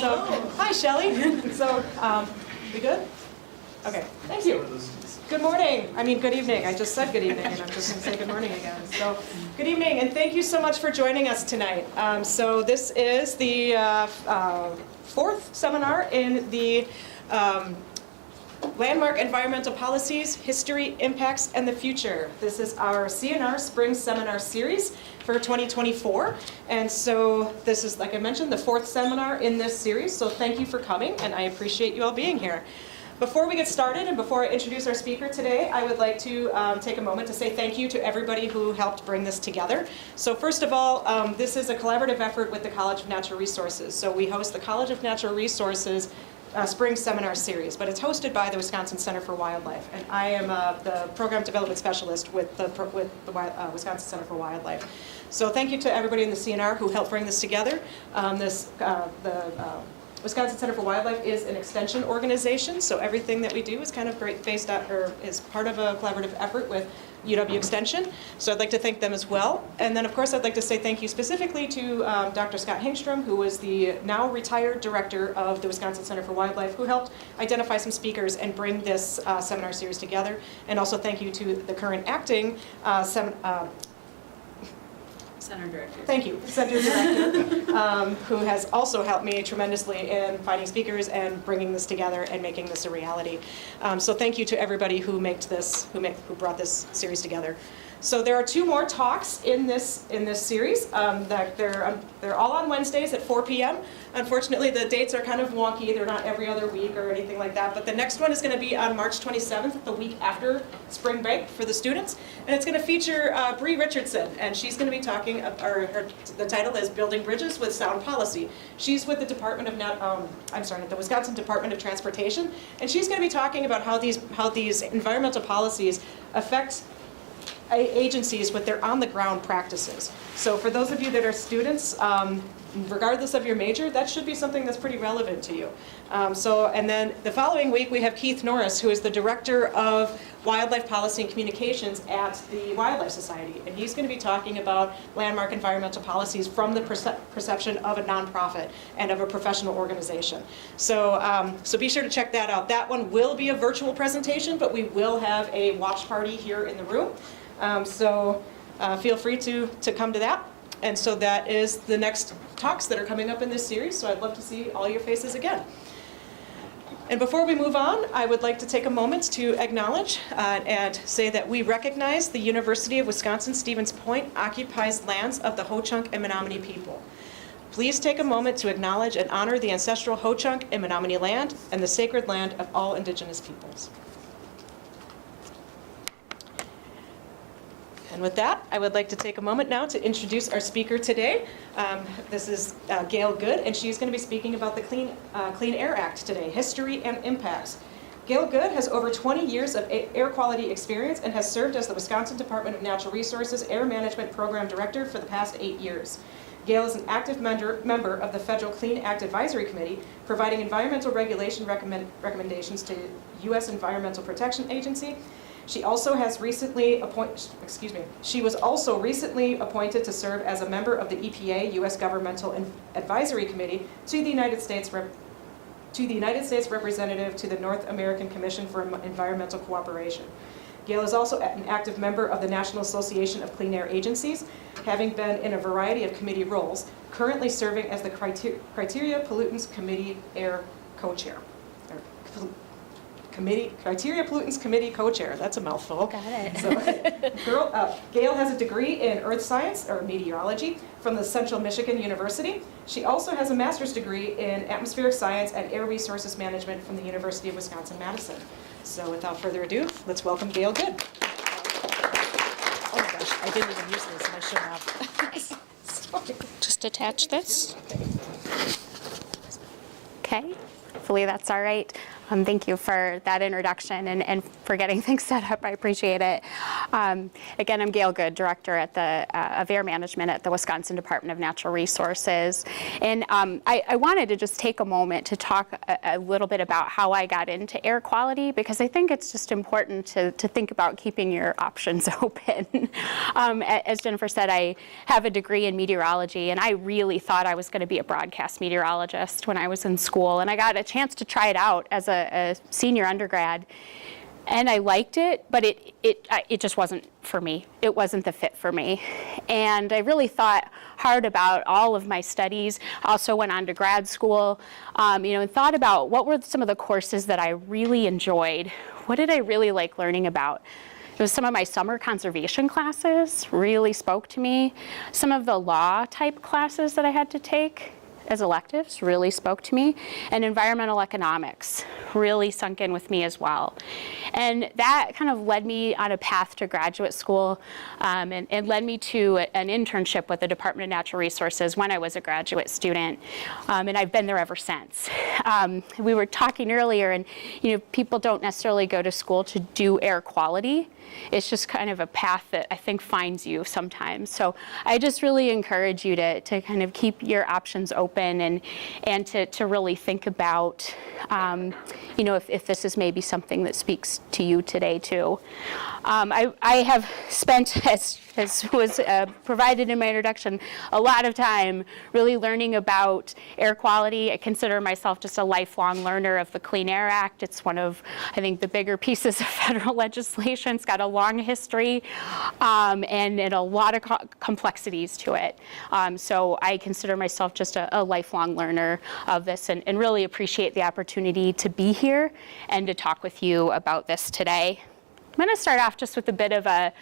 So, hi, Shelley. So, we good? Okay, thank you. Good morning. I mean, good evening. I just said good evening, and I'm just going to say good morning again. So, good evening, and thank you so much for joining us tonight. So, this is the fourth seminar in the Landmark Environmental Policies, History, Impacts, and the Future. This is our CNR Spring Seminar Series for 2024. And so this is, like I mentioned, the fourth seminar in this series. So thank you for coming, and I appreciate you all being here. Before we get started and before I introduce our speaker today, I would like to take a moment to say thank you to everybody who helped bring this together. So first of all, this is a collaborative effort with the College of Natural Resources. So we host the College of Natural Resources Spring Seminar Series, but it's hosted by the Wisconsin Center for Wildlife, and I am the Program Development Specialist with the Wisconsin Center for Wildlife. So thank you to everybody in the CNR who helped bring this together. Wisconsin Center for Wildlife is an extension organization, so everything that we do is kind of based on, or is part of a collaborative effort with UW-Extension. So I'd like to thank them as well. And then, of course, I'd like to say thank you specifically to Dr. Scott Hengstrom, who is the now retired director of the Wisconsin Center for Wildlife, who helped identify some speakers and bring this seminar series together. And also thank you to the current acting Center Director. Thank you, Center Director, who has also helped me tremendously in finding speakers and bringing this together and making this a reality. So thank you to everybody who who brought this series together. So there are two more talks in this series. They're all on Wednesdays at 4 p.m. Unfortunately, the dates are kind of wonky. They're not every other week or anything like that. But the next one is going to be on March 27th, the week after spring break for the students. And it's going to feature Bree Richardson. And she's going to be talking, the title is Building Bridges with Sound Policy. She's with the the Wisconsin Department of Transportation. And she's going to be talking about how these environmental policies affect agencies with their on-the-ground practices. So for those of you that are students, regardless of your major, that should be something that's pretty relevant to you. And then the following week we have Keith Norris, who is the Director of Wildlife Policy and Communications at the Wildlife Society. And he's going to be talking about landmark environmental policies from the perception of a nonprofit and of a professional organization. So be sure to check that out. That one will be a virtual presentation, but we will have a watch party here in the room. Feel free to come to that. And so that is the next talks that are coming up in this series, so I'd love to see all your faces again. And before we move on, I would like to take a moment to acknowledge and say that we recognize the University of Wisconsin-Stevens Point occupies lands of the Ho-Chunk and Menominee people. Please take a moment to acknowledge and honor the ancestral Ho-Chunk and Menominee land and the sacred land of all Indigenous peoples. And with that, I would like to take a moment now to introduce our speaker today. This is Gail Good, and she's going to be speaking about the Clean Air Act today, history and impacts. Gail Good has over 20 years of air quality experience and has served as the Wisconsin Department of Natural Resources Air Management Program Director for the past 8 years. Gail is an active member of the Federal Clean Act Advisory Committee, providing environmental regulation recommendations to U.S. Environmental Protection Agency. She also has She was also recently appointed to serve as a member of the EPA U.S. Governmental Advisory Committee to the United States representative to the North American Commission for Environmental Cooperation. Gail is also an active member of the National Association of Clean Air Agencies, having been in a variety of committee roles, currently serving as the Criteria Pollutants Committee Air Co-Chair. Criteria Pollutants Committee Co-Chair. That's a mouthful. Got it. So, Gail has a degree in Earth Science, or Meteorology, from the Central Michigan University. She also has a master's degree in Atmospheric Science and Air Resources Management from the University of Wisconsin-Madison. So without further ado, let's welcome Gail Good. Oh my gosh, I didn't even use this, and I should have. Sorry. Just attach this. Okay, hopefully that's all right. Thank you for that introduction and for getting things set up. I appreciate it. Again, I'm Gail Good, Director at of Air Management at the Wisconsin Department of Natural Resources. And I wanted to just take a moment to talk a little bit about how I got into air quality, because I think it's just important to think about keeping your options open. As Jennifer said, I have a degree in meteorology, and I really thought I was going to be a broadcast meteorologist when I was in school. And I got a chance to try it out as a senior undergrad, and I liked it, but it just wasn't for me. It wasn't the fit for me. And I really thought hard about all of my studies. Also went on to grad school, and thought about what were some of the courses that I really enjoyed. What did I really like learning about? It was some of my summer conservation classes really spoke to me. Some of the law type classes that I had to take as electives really spoke to me, and environmental economics really sunk in with me as well. And that kind of led me on a path to graduate school, and led me to an internship with the Department of Natural Resources when I was a graduate student, and I've been there ever since. We were talking earlier, and people don't necessarily go to school to do air quality. It's just kind of a path that I think finds you sometimes. So I just really encourage you to kind of keep your options open and to really think about, if this is maybe something that speaks to you today too. I have spent, as was provided in my introduction, a lot of time really learning about air quality. I consider myself just a lifelong learner of the Clean Air Act. It's one of, I think, the bigger pieces of federal legislation. It's got a long history and a lot of complexities to it. So I consider myself just a lifelong learner of this, and really appreciate the opportunity to be here and to talk with you about this today. I'm going to start off just with a bit of a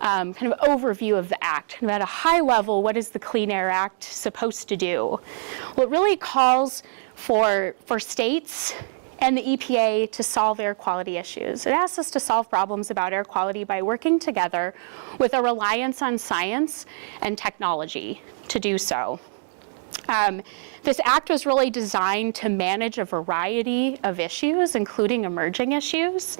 kind of overview of the Act. At a high level, what is the Clean Air Act supposed to do? Well, it really calls for states and the EPA to solve air quality issues. It asks us to solve problems about air quality by working together with a reliance on science and technology to do so. This act was really designed to manage a variety of issues, including emerging issues.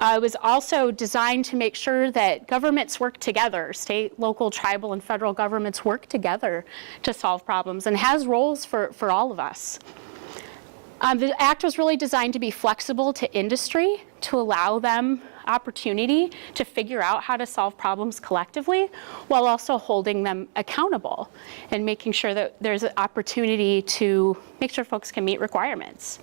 It was also designed to make sure that governments work together, state, local, tribal, and federal governments work together to solve problems, and has roles for all of us. The act was really designed to be flexible to industry, to allow them opportunity to figure out how to solve problems collectively, while also holding them accountable and making sure that there's an opportunity to make sure folks can meet requirements.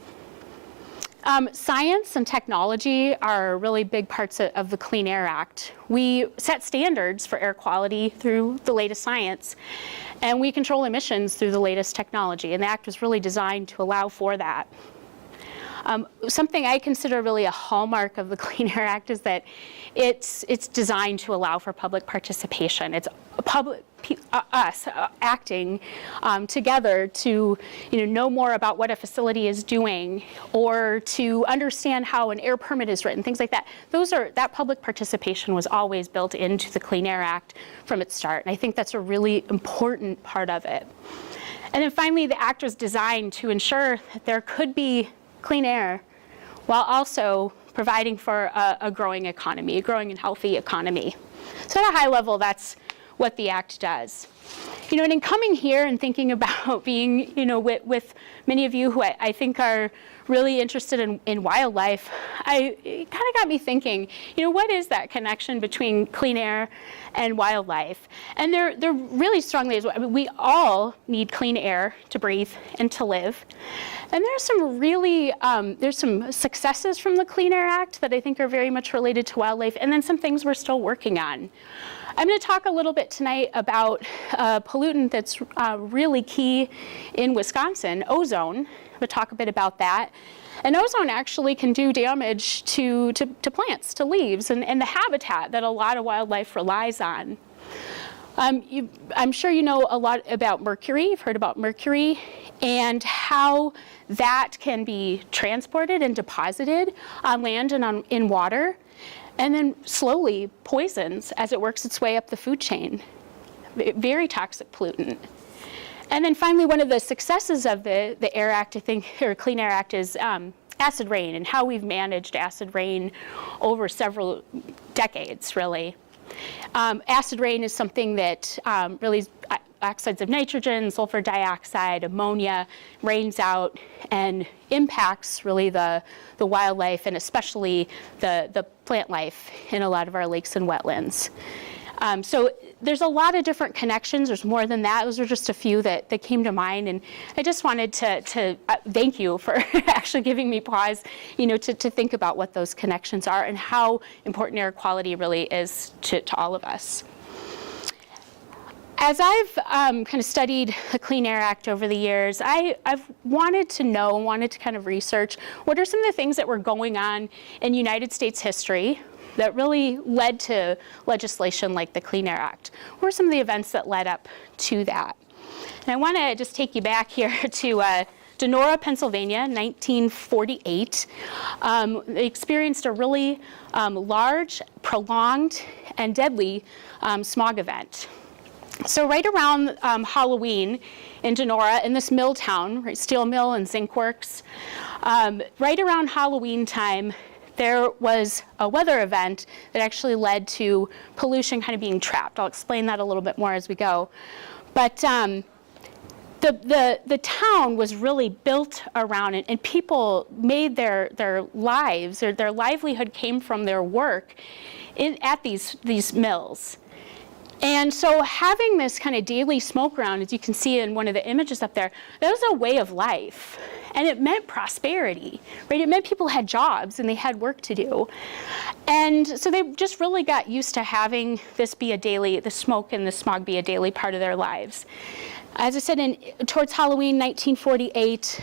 Science and technology are really big parts of the Clean Air Act. We set standards for air quality through the latest science, and we control emissions through the latest technology, and the Act was really designed to allow for that. Something I consider really a hallmark of the Clean Air Act is that it's designed to allow for public participation. It's us acting together to know more about what a facility is doing, or to understand how an air permit is written, things like that. That public participation was always built into the Clean Air Act from its start, and I think that's a really important part of it. And then finally, the Act was designed to ensure that there could be clean air while also providing for a growing economy, a growing and healthy economy. So at a high level, that's what the Act does. And in coming here and thinking about being, with many of you who I think are really interested in wildlife, it kind of got me thinking, what is that connection between clean air and wildlife? And there really strongly is. We all need clean air to breathe and to live. And there's some really, there's some successes from the Clean Air Act that I think are very much related to wildlife, and then some things we're still working on. I'm going to talk a little bit tonight about a pollutant that's really key in Wisconsin, ozone. We'll talk a bit about that. And ozone actually can do damage to plants, to leaves, and the habitat that a lot of wildlife relies on. I'm sure you know a lot about mercury. You've heard about mercury and how that can be transported and deposited on land and in water, and then slowly poisons as it works its way up the food chain. Very toxic pollutant. And then finally, one of the successes of the Air Act, I think, or Clean Air Act, is acid rain and how we've managed acid rain over several decades, really. Acid rain is something that really oxides of nitrogen, sulfur dioxide, ammonia rains out and impacts really the wildlife and especially the plant life in a lot of our lakes and wetlands. So there's a lot of different connections. There's more than that. Those are just a few that came to mind. And I just wanted to thank you for actually giving me pause, to think about what those connections are and how important air quality really is to all of us. As I've kind of studied the Clean Air Act over the years, I've wanted to kind of research what are some of the things that were going on in United States history that really led to legislation like the Clean Air Act. What were some of the events that led up to that? And I want to just take you back here to Donora, Pennsylvania, 1948. They experienced a really large, prolonged, and deadly smog event. So right around Halloween in Donora, in this mill town, right, steel mill and zinc works, right around Halloween time, there was a weather event that actually led to pollution kind of being trapped. I'll explain that a little bit more as we go. But the town was really built around it, and people made their lives, or their livelihood came from their work at these mills. And so having this kind of daily smoke around, as you can see in one of the images up there, that was a way of life. And it meant prosperity, right? It meant people had jobs and they had work to do. And so they just really got used to having this be the smoke and the smog be a daily part of their lives. As I said, towards Halloween 1948,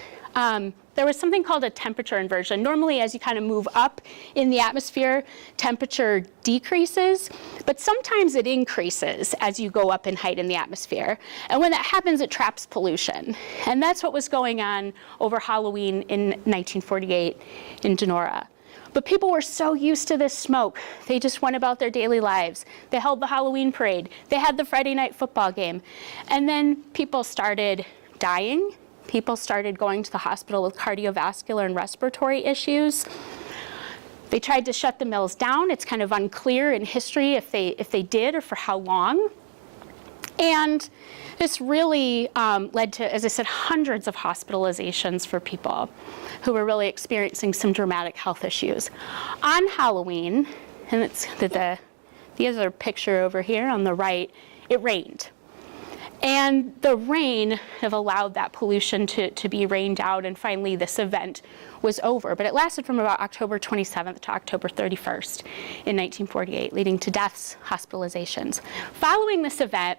there was something called a temperature inversion. Normally, as you kind of move up in the atmosphere, temperature decreases, but sometimes it increases as you go up in height in the atmosphere. And when that happens, it traps pollution. And that's what was going on over Halloween in 1948 in Donora. But people were so used to this smoke, they just went about their daily lives. They held the Halloween parade. They had the Friday night football game. And then people started dying. People started going to the hospital with cardiovascular and respiratory issues. They tried to shut the mills down. It's kind of unclear in history if they did or for how long. And this really led to, as I said, hundreds of hospitalizations for people who were really experiencing some dramatic health issues. On Halloween, and it's the other picture over here on the right, it rained. And the rain have allowed that pollution to be rained out, and finally this event was over. But it lasted from about October 27th to October 31st in 1948, leading to deaths, hospitalizations. Following this event,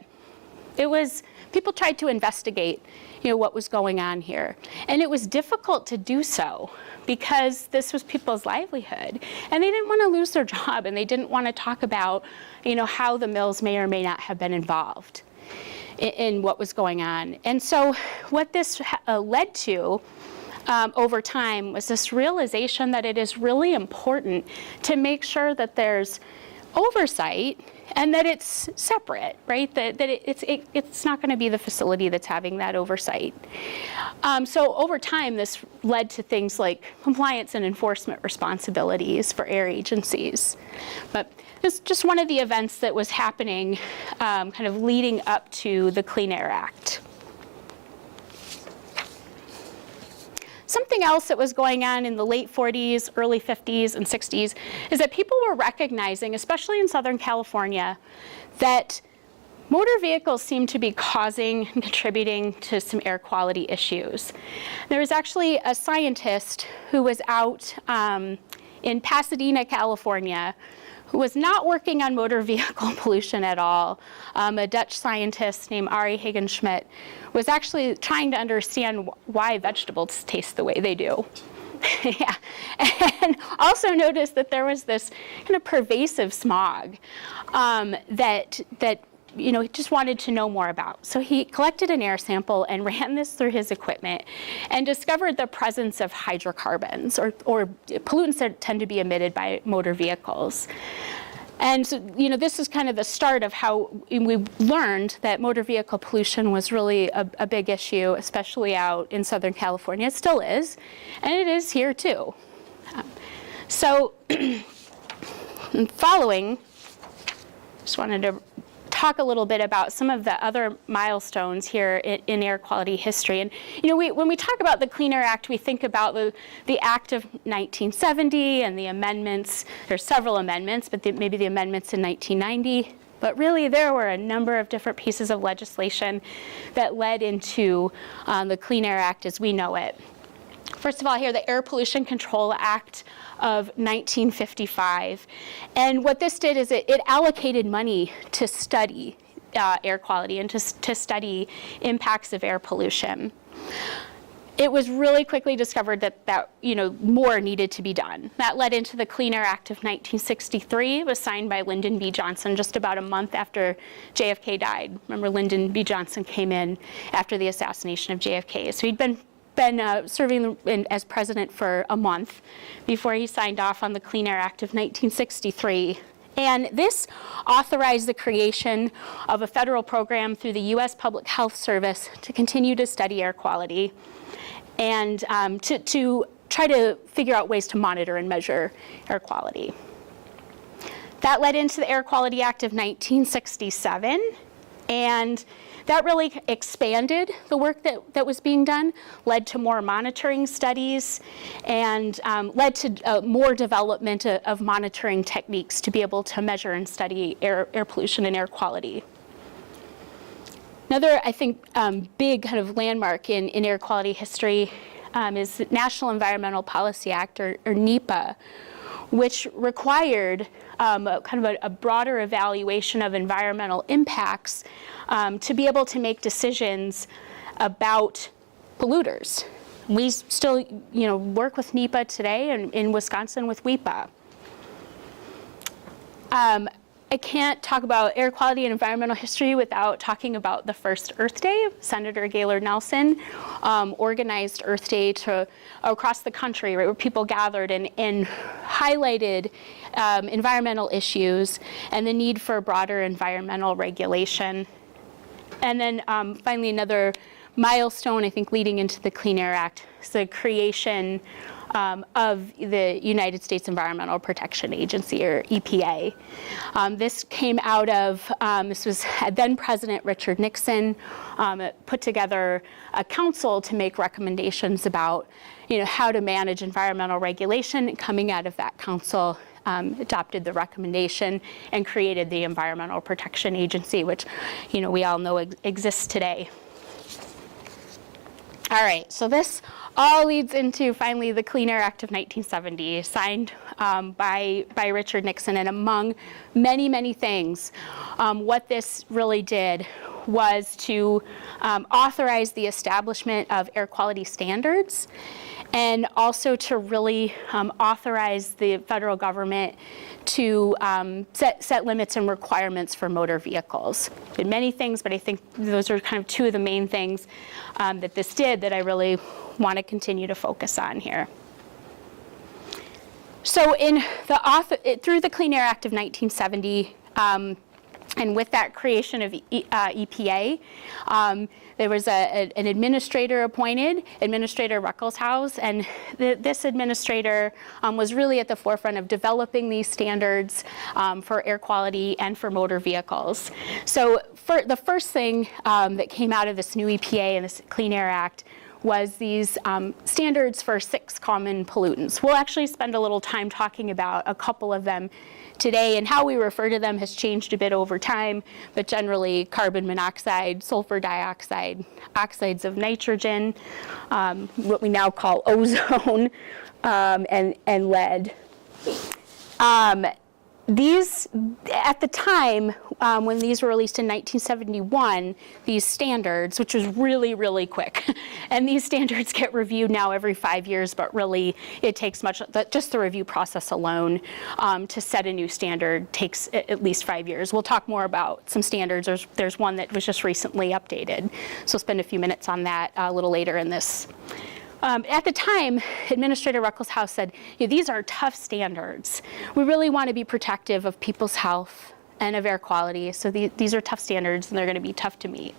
people tried to investigate, what was going on here. And it was difficult to do so because this was people's livelihood. And they didn't want to lose their job, and they didn't want to talk about, how the mills may or may not have been involved in what was going on. And so what this led to over time was this realization that it is really important to make sure that there's oversight and that it's separate, right? That it's not going to be the facility that's having that oversight. So over time, this led to things like compliance and enforcement responsibilities for air agencies. But it's just one of the events that was happening kind of leading up to the Clean Air Act. Something else that was going on in the late 40s, early 50s, and 60s is that people were recognizing, especially in Southern California, that motor vehicles seemed to be causing and contributing to some air quality issues. There was actually a scientist who was out in Pasadena, California, who was not working on motor vehicle pollution at all. A Dutch scientist named Arie Higgenschmidt was actually trying to understand why vegetables taste the way they do. Yeah, and also noticed that there was this kind of pervasive smog that he just wanted to know more about. So he collected an air sample and ran this through his equipment and discovered the presence of hydrocarbons or pollutants that tend to be emitted by motor vehicles. And so, this is kind of the start of how we learned that motor vehicle pollution was really a big issue, especially out in Southern California. It still is, and it is here too. So following, just wanted to talk a little bit about some of the other milestones here in air quality history. And when we talk about the Clean Air Act, we think about the Act of 1970 and the amendments. There's several amendments, but maybe the amendments in 1990. But really, there were a number of different pieces of legislation that led into the Clean Air Act as we know it. First of all, here, the Air Pollution Control Act of 1955. And what this did is it allocated money to study air quality and to study impacts of air pollution. It was really quickly discovered that more needed to be done. That led into the Clean Air Act of 1963. It was signed by Lyndon B. Johnson just about a month after JFK died. Remember, Lyndon B. Johnson came in after the assassination of JFK. So he'd been serving as president for a month before he signed off on the Clean Air Act of 1963. And this authorized the creation of a federal program through the U.S. Public Health Service to continue to study air quality and to try to figure out ways to monitor and measure air quality. That led into the Air Quality Act of 1967, and that really expanded the work that was being done, led to more monitoring studies, and led to more development of monitoring techniques to be able to measure and study air pollution and air quality. Another, I think, big kind of landmark in air quality history is the National Environmental Policy Act, or NEPA, which required kind of a broader evaluation of environmental impacts to be able to make decisions about polluters. We still, work with NEPA today, and in Wisconsin with WEPA. I can't talk about air quality and environmental history without talking about the first Earth Day. Senator Gaylord Nelson organized Earth Day across the country, right, where people gathered and highlighted environmental issues and the need for broader environmental regulation. And then finally, another milestone, I think, leading into the Clean Air Act is the creation of the United States Environmental Protection Agency, or EPA. This came out of, this was then President Richard Nixon put together a council to make recommendations about how to manage environmental regulation. Coming out of that council, adopted the recommendation and created the Environmental Protection Agency, which we all know exists today. All right, so this all leads into finally the Clean Air Act of 1970, signed by Richard Nixon, and among many, many things, what this really did was to authorize the establishment of air quality standards, and also to really authorize the federal government to set limits and requirements for motor vehicles. Did many things, but I think those are kind of two of the main things that this did that I really want to continue to focus on here. So through the Clean Air Act of 1970, and with that creation of EPA, there was an administrator appointed, Administrator Ruckelshaus, and this administrator was really at the forefront of developing these standards for air quality and for motor vehicles. So the first thing that came out of this new EPA and this Clean Air Act was these standards for 6 common pollutants. We'll actually spend a little time talking about a couple of them today, and how we refer to them has changed a bit over time, but generally carbon monoxide, sulfur dioxide, oxides of nitrogen, what we now call ozone, and lead. These, at the time, when these were released in 1971, these standards, which was really, really quick, and these standards get reviewed now every 5 years, but really it takes just the review process alone to set a new standard takes at least 5 years. We'll talk more about some standards. There's one that was just recently updated, so we'll spend a few minutes on that a little later in this At the time, Administrator Ruckelshaus said, these are tough standards. We really want to be protective of people's health and of air quality, so these are tough standards and they're going to be tough to meet.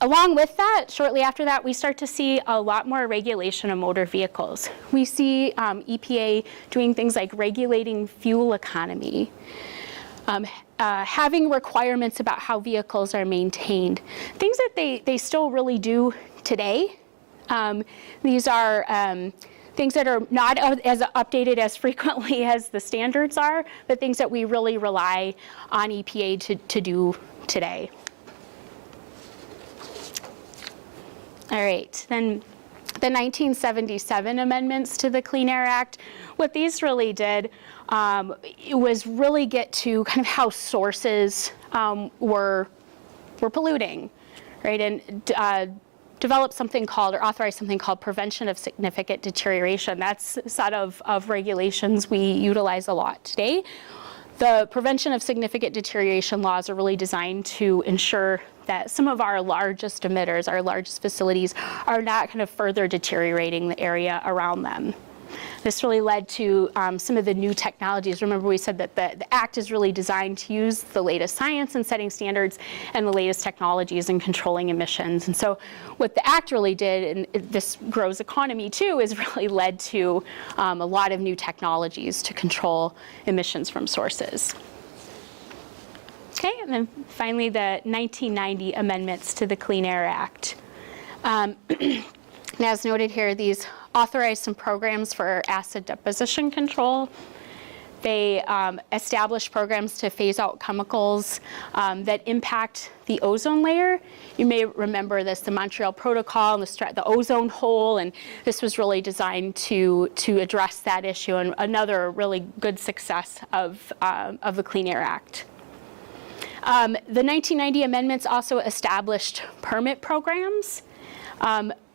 Along with that, shortly after that, we start to see a lot more regulation of motor vehicles. We see EPA doing things like regulating fuel economy, having requirements about how vehicles are maintained, things that they still really do today. These are things that are not as updated as frequently as the standards are, but things that we really rely on EPA to do today. All right, then the 1977 amendments to the Clean Air Act, what these really did it was really get to kind of how sources were polluting, right? And develop something called, or authorize something called prevention of significant deterioration. That's a set of regulations we utilize a lot today. The prevention of significant deterioration laws are really designed to ensure that some of our largest emitters, our largest facilities, are not kind of further deteriorating the area around them. This really led to some of the new technologies. Remember, we said that the Act is really designed to use the latest science in setting standards and the latest technologies in controlling emissions. And so what the Act really did, and this grows economy too, is really led to a lot of new technologies to control emissions from sources. Okay, and then finally the 1990 amendments to the Clean Air Act. And as noted here, these authorized some programs for acid deposition control. They established programs to phase out chemicals that impact the ozone layer. You may remember this, the Montreal Protocol and the ozone hole, and this was really designed to address that issue, and another really good success of the Clean Air Act. The 1990 amendments also established permit programs.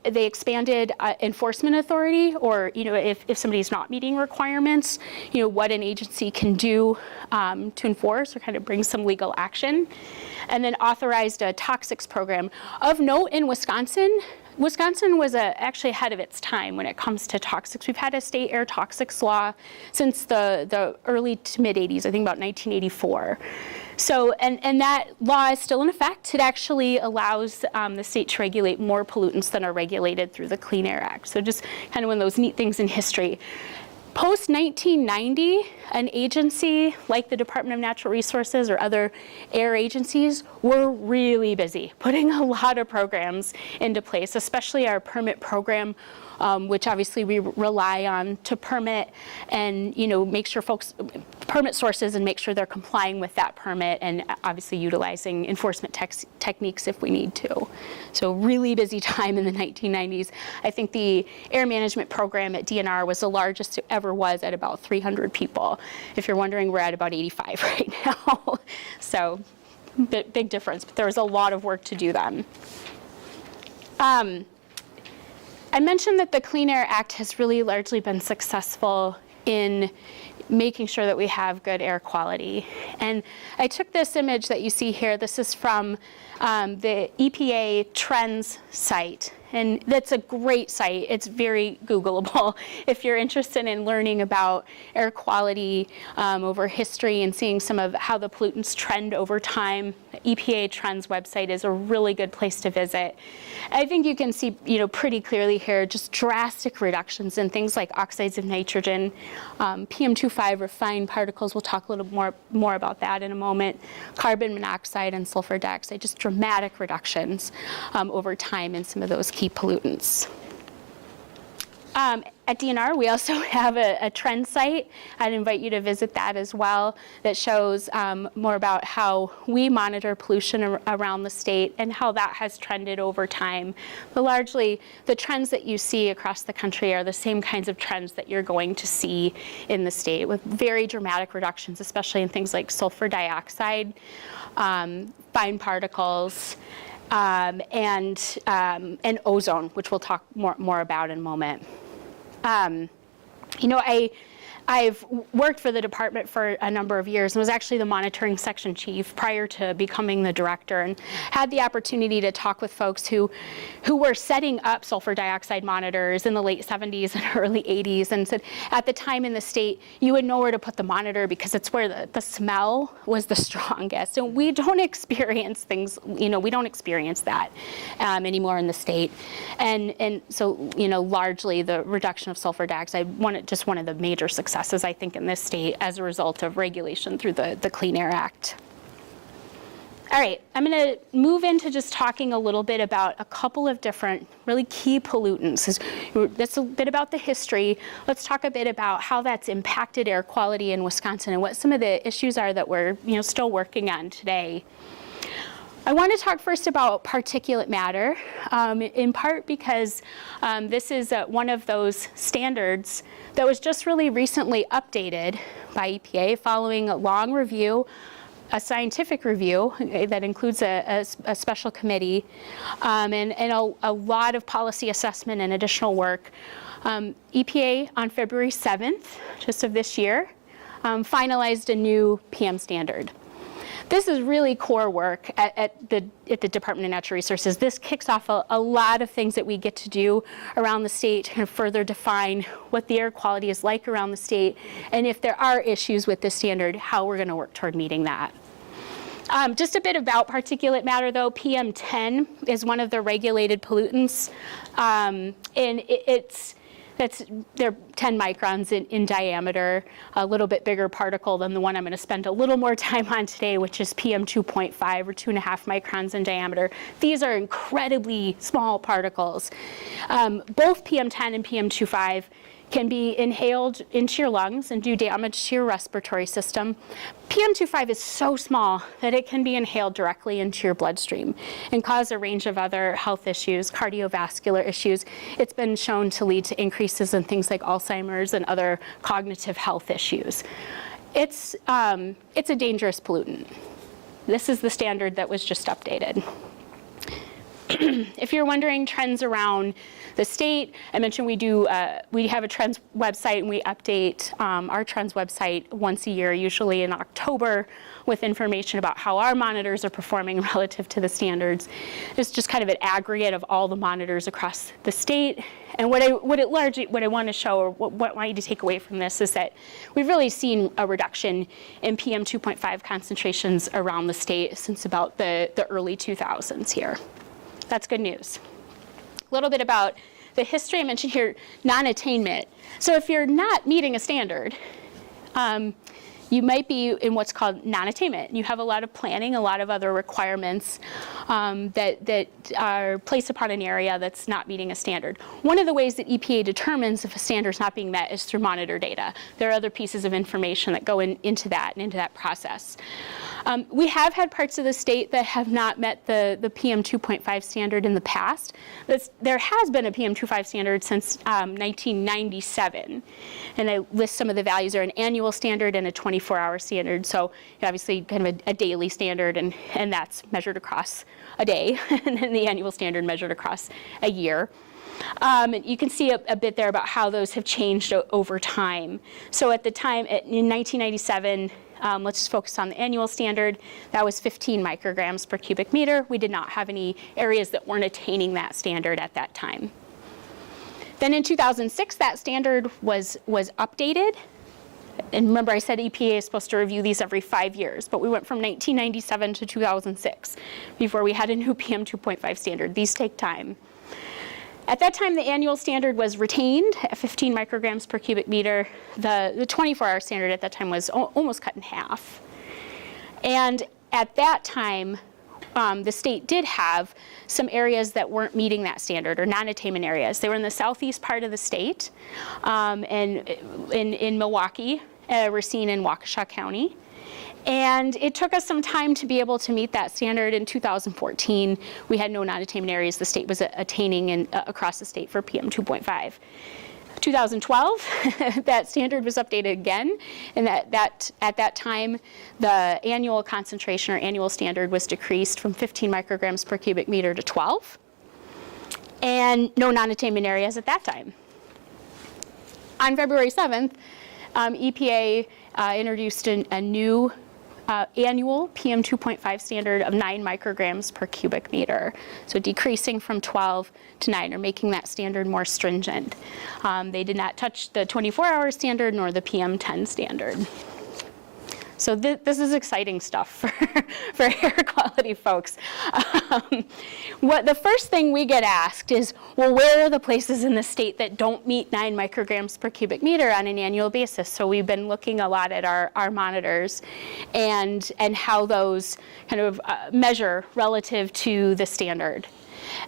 They expanded enforcement authority, or if somebody's not meeting requirements, what an agency can do to enforce or kind of bring some legal action. And then authorized a toxics program. Of note, in Wisconsin was actually ahead of its time when it comes to toxics. We've had a state air toxics law since the early to mid 80s, I think about 1984. So, and that law is still in effect. It actually allows the state to regulate more pollutants than are regulated through the Clean Air Act. So just kind of one of those neat things in history. Post-1990, an agency like the Department of Natural Resources or other air agencies were really busy putting a lot of programs into place, especially our permit program, which obviously we rely on to permit and make sure folks permit sources and make sure they're complying with that permit, and obviously utilizing enforcement techniques if we need to. So really busy time in the 1990s. I think the air management program at DNR was the largest it ever was, at about 300 people. If you're wondering, we're at about 85 right now. So big difference, but there was a lot of work to do then. I mentioned that the Clean Air Act has really largely been successful in making sure that we have good air quality. And I took this image that you see here. This is from the EPA Trends site. And that's a great site. It's very Googleable. If you're interested in learning about air quality over history and seeing some of how the pollutants trend over time, the EPA Trends website is a really good place to visit. I think you can see, pretty clearly here just drastic reductions in things like oxides of nitrogen, PM2.5 refined particles. We'll talk a little more about that in a moment. Carbon monoxide and sulfur dioxide, just dramatic reductions over time in some of those key pollutants. At DNR, we also have a trend site. I'd invite you to visit that as well. That shows more about how we monitor pollution around the state and how that has trended over time. But largely, the trends that you see across the country are the same kinds of trends that you're going to see in the state, with very dramatic reductions, especially in things like sulfur dioxide, fine particles, and ozone, which we'll talk more about in a moment. I've worked for the department for a number of years and was actually the monitoring section chief prior to becoming the director, and had the opportunity to talk with folks who were setting up sulfur dioxide monitors in the late 70s and early 80s, and said at the time in the state, you would know where to put the monitor because it's where the smell was the strongest. And we don't experience things, we don't experience that anymore in the state. And so, largely the reduction of sulfur dioxide, just one of the major successes, I think, in this state as a result of regulation through the Clean Air Act. All right, I'm going to move into just talking a little bit about a couple of different really key pollutants. That's a bit about the history. Let's talk a bit about how that's impacted air quality in Wisconsin and what some of the issues are that we're still working on today. I want to talk first about particulate matter, in part because this is one of those standards that was just really recently updated by EPA following a long review, a scientific review that includes a special committee, and a lot of policy assessment and additional work. EPA on February 7th, just of this year, finalized a new PM standard. This is really core work at the Department of Natural Resources. This kicks off a lot of things that we get to do around the state to kind of further define what the air quality is like around the state, and if there are issues with this standard, how we're going to work toward meeting that. Just a bit about particulate matter, though. PM10 is one of the regulated pollutants, and they're 10 microns in diameter, a little bit bigger particle than the one I'm going to spend a little more time on today, which is PM 2.5 or 2.5 microns in diameter. These are incredibly small particles. Both PM10 and PM 2.5 can be inhaled into your lungs and do damage to your respiratory system. PM 2.5 is so small that it can be inhaled directly into your bloodstream and cause a range of other health issues, cardiovascular issues. It's been shown to lead to increases in things like Alzheimer's and other cognitive health issues. It's a dangerous pollutant. This is the standard that was just updated. If you're wondering trends around the state, I mentioned we have a trends website, and we update our trends website once a year, usually in October, with information about how our monitors are performing relative to the standards. It's just kind of an aggregate of all the monitors across the state. And what I want to show, or what I want you to take away from this, is that we've really seen a reduction in PM 2.5 concentrations around the state since about the early 2000s here. That's good news. A little bit about the history. I mentioned here non-attainment. So if you're not meeting a standard, you might be in what's called non-attainment. You have a lot of planning, a lot of other requirements that are placed upon an area that's not meeting a standard. One of the ways that EPA determines if a standard is not being met is through monitor data. There are other pieces of information that go into that process. We have had parts of the state that have not met the PM 2.5 standard in the past. There has been a PM 2.5 standard since 1997, and I list some of the values. Are an annual standard and a 24-hour standard. So obviously kind of a daily standard, and that's measured across a day, and then the annual standard measured across a year. You can see a bit there about how those have changed over time. So at the time, in 1997, let's just focus on the annual standard. That was 15 micrograms per cubic meter. We did not have any areas that weren't attaining that standard at that time. Then in 2006, that standard was updated. And remember, I said EPA is supposed to review these every 5 years, but we went from 1997 to 2006 before we had a new PM 2.5 standard. These take time. At that time, the annual standard was retained at 15 micrograms per cubic meter. The 24-hour standard at that time was almost cut in half. And at that time, the state did have some areas that weren't meeting that standard, or non-attainment areas. They were in the southeast part of the state, and in Milwaukee, Racine and Waukesha County. And it took us some time to be able to meet that standard. In 2014, we had no non-attainment areas the state was attaining across the state for PM 2.5. 2012, that standard was updated again, and that at that time, the annual concentration or annual standard was decreased from 15 micrograms per cubic meter to 12, and no non-attainment areas at that time. On February 7th, EPA introduced a new annual PM 2.5 standard of 9 micrograms per cubic meter. So decreasing from 12 to 9, or making that standard more stringent. They did not touch the 24-hour standard nor the PM 10 standard. So this is exciting stuff for air quality folks. The first thing we get asked is, well, where are the places in the state that don't meet 9 micrograms per cubic meter on an annual basis? So we've been looking a lot at our monitors and how those kind of measure relative to the standard.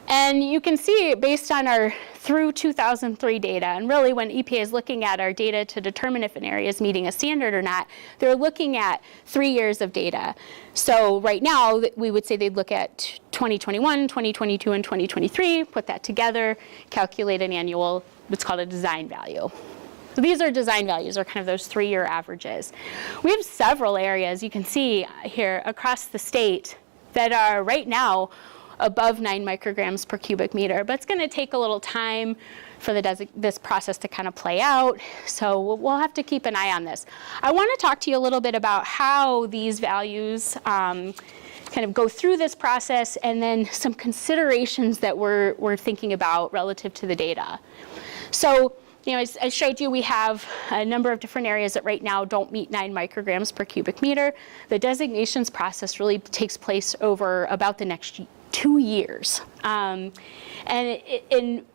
And you can see, based on our through 2003 data, and really when EPA is looking at our data to determine if an area is meeting a standard or not, they're looking at 3 years of data. So right now, we would say they'd look at 2021, 2022, and 2023, put that together, calculate an annual, what's called a design value. So these are design values, or kind of those 3-year averages. We have several areas, you can see here across the state, that are right now above 9 micrograms per cubic meter, but it's going to take a little time for this process to kind of play out, so we'll have to keep an eye on this. I want to talk to you a little bit about how these values kind of go through this process, and then some considerations that we're thinking about relative to the data. So, you know, as I showed you, we have a number of different areas that right now don't meet 9 micrograms per cubic meter. The designations process really takes place over about the next 2 years. And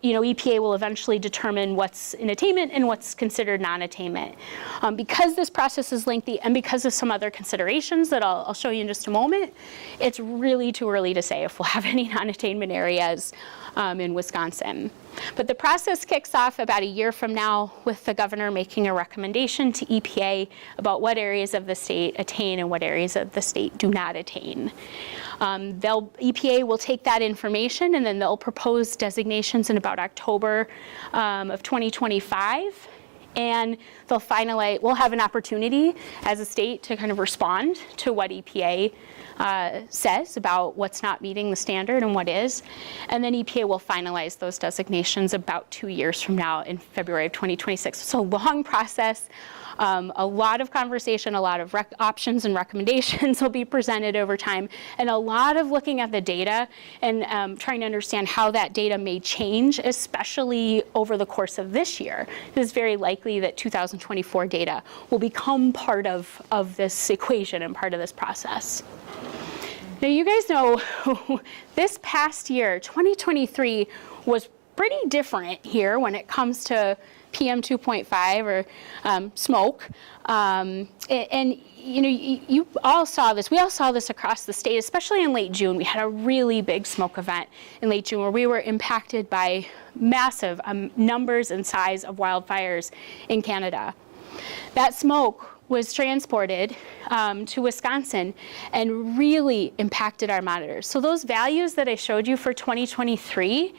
you know, EPA will eventually determine what's in attainment and what's considered non-attainment. Because this process is lengthy, and because of some other considerations that I'll show you in just a moment, it's really too early to say if we'll have any non-attainment areas in Wisconsin. But the process kicks off about a year from now with the governor making a recommendation to EPA about what areas of the state attain and what areas of the state do not attain. EPA will take that information, and then they'll propose designations in about October of 2025. And they'll finalize, we'll have an opportunity as a state to kind of respond to what EPA says about what's not meeting the standard and what is. And then EPA will finalize those designations about 2 years from now in February of 2026. It's a long process. A lot of conversation, a lot of options and recommendations will be presented over time, and a lot of looking at the data and trying to understand how that data may change, especially over the course of this year. It is very likely that 2024 data will become part of this equation and part of this process. Now, you guys know this past year, 2023, was pretty different here when it comes to PM 2.5 or smoke. And you know, you all saw this. We all saw this across the state, especially in late June. We had a really big smoke event in late June where we were impacted by massive numbers and size of wildfires in Canada. That smoke was transported to Wisconsin and really impacted our monitors. So those values that I showed you for 2023